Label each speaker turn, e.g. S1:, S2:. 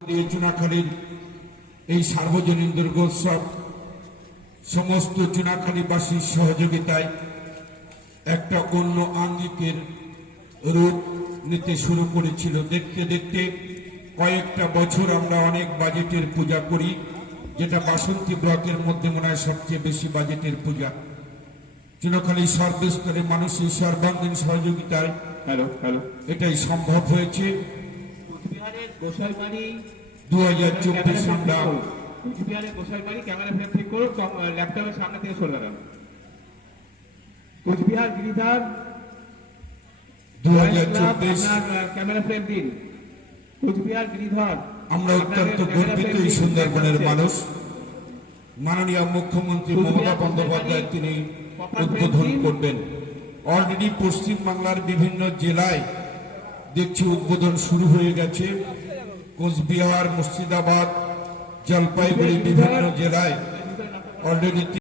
S1: চুনাখালীর এই সার্বজনীন দুর্গোৎসব সমস্ত চুনাখালীবাসীর সহযোগিতায় একটা অন্য আঙ্গিকের রূপ নিতে শুরু করেছিল। দেখতে দেখতে কয়েকটা বছর আমরা অনেক বাজেটের পূজা করি যেটা বাসন্তী ব্রতের মধ্যে মনে হয় সবচেয়ে বেশি বাজেটের পূজা। চুনাখালী সর্বস্তরে মানুষের সর্বাঙ্গীন সহযোগিতায়
S2: হ্যালো হ্যালো
S1: এটাই সম্ভব হয়েছে। দু হাজার চব্বিশ আমরা
S2: কোচবিহারের গোসাইবাড়ি ক্যামেরা ফ্রেম ঠিক করুন ল্যাপটপের সামনে থেকে সরে দাঁড়ান। কোচবিহার গিরিধার।
S1: দু হাজার চব্বিশ
S2: ক্যামেরা ফ্রেম দিন। কোচবিহার গিরিধর।
S1: আমরা অত্যন্ত গর্বিত এই সুন্দরবনের মানুষ। মাননীয় মুখ্যমন্ত্রী মমতা বন্দ্যোপাধ্যায় তিনি উদ্বোধন করবেন। অলরেডি পশ্চিম বাংলার বিভিন্ন জেলায় দেখছি উদ্বোধন শুরু হয়ে গেছে। কোচবিহার মুর্শিদাবাদ জলপাইগুড়ি বিভিন্ন জেলায় অলরেডি